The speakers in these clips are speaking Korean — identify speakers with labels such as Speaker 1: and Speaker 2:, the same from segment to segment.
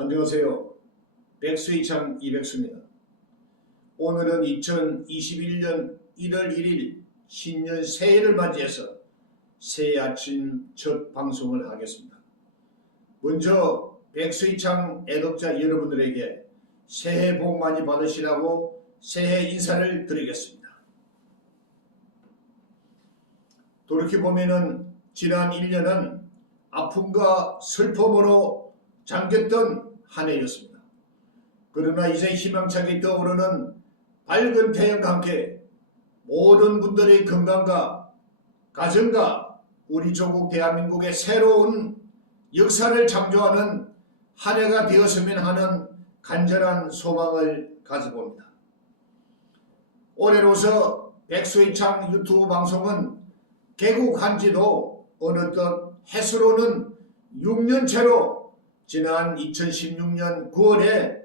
Speaker 1: 안녕하세요. 백수이창 이백수입니다. 오늘은 2021년 1월 1일 신년 새해를 맞이해서 새해 아침 첫 방송을 하겠습니다. 먼저 백수이창 애독자 여러분들에게 새해 복 많이 받으시라고 새해 인사를 드리겠습니다. 돌이켜보면은 지난 1년은 아픔과 슬픔으로 잠겼던 한 해였습니다. 그러나 이제 희망차게 떠오르는 밝은 태양과 함께 모든 분들의 건강과 가정과 우리 조국 대한민국의 새로운 역사를 창조하는 한 해가 되었으면 하는 간절한 소망을 가져봅니다. 올해로서 백수의창 유튜브 방송은 개국한 지도 어느덧 해수로는 6년째로 지난 2016년 9월에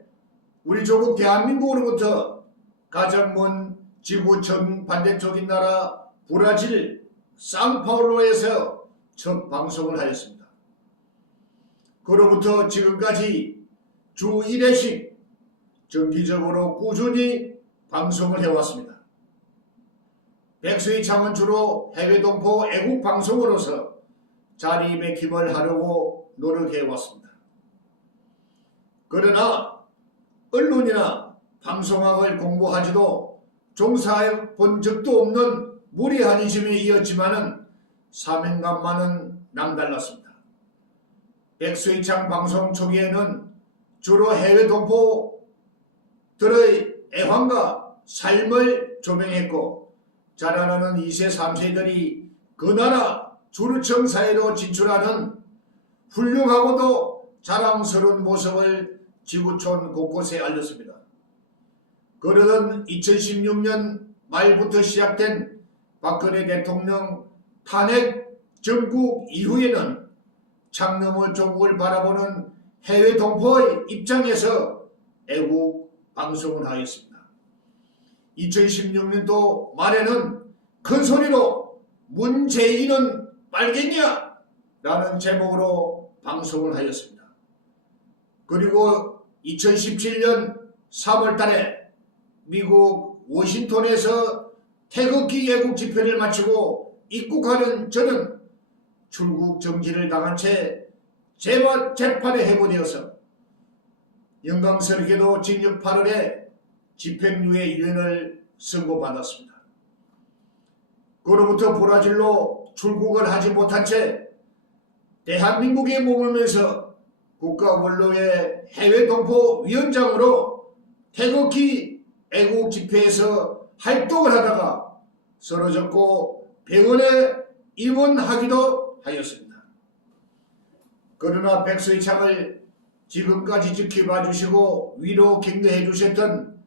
Speaker 1: 우리 조국 대한민국으로부터 가장 먼 지구 전 반대쪽인 나라 브라질 상파울로에서 첫 방송을 하였습니다. 그로부터 지금까지 주 1회씩 정기적으로 꾸준히 방송을 해왔습니다. 백수의 창은 주로 해외 동포 애국 방송으로서 자리매김을 하려고 노력해왔습니다. 그러나 언론이나 방송학을 공부하지도 종사해 본 적도 없는 무리한 이심에 이었지만은 사명감만은 남달랐습니다. 백수의창 방송 초기에는 주로 해외 동포들의 애환과 삶을 조명했고 자라나는 2세, 3세들이 그 나라 주루청 사회로 진출하는 훌륭하고도 자랑스러운 모습을 지구촌 곳곳에 알렸습니다. 그러던 2016년 말부터 시작된 박근혜 대통령 탄핵 정국 이후에는 창너머 조국을 바라보는 해외 동포의 입장에서 애국 방송을 하였습니다. 2016년도 말에는 큰 소리로 문재인은 빨겠냐? 라는 제목으로 방송을 하였습니다. 그리고 2017년 3월 달에 미국 워싱턴에서 태극기 애국 집회를 마치고 입국하는 저는 출국 정지를 당한 채 재판, 재판에 해고되어서 영광스럽게도 징역 8월에 집행유예 유엔을 선고받았습니다. 그로부터 브라질로 출국을 하지 못한 채 대한민국에 머물면서 국가 원로의 해외 동포 위원장으로 태극기 애국 집회에서 활동을 하다가 쓰러졌고 병원에 입원하기도 하였습니다. 그러나 백수의 창을 지금까지 지켜봐 주시고 위로 격려해 주셨던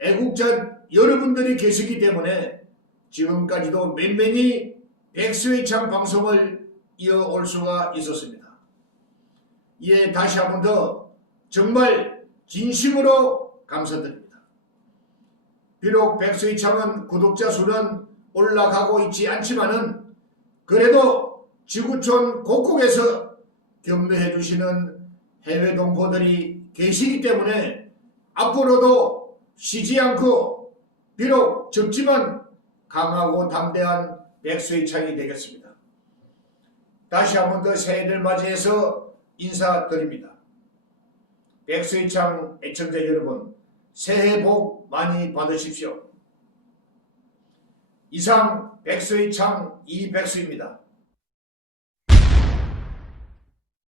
Speaker 1: 애국자 여러분들이 계시기 때문에 지금까지도 맨맨이 백수의 창 방송을 이어올 수가 있었습니다. 이에 다시 한 번 더 정말 진심으로 감사드립니다. 비록 백수의 창은 구독자 수는 올라가고 있지 않지만은 그래도 지구촌 곳곳에서 격려해 주시는 해외 동포들이 계시기 때문에 앞으로도 쉬지 않고 비록 적지만 강하고 담대한 백수의 창이 되겠습니다. 다시 한 번 더 새해를 맞이해서 인사드립니다. 백수의 창 애청자 여러분, 새해 복 많이 받으십시오. 이상 백수의 창 이백수입니다.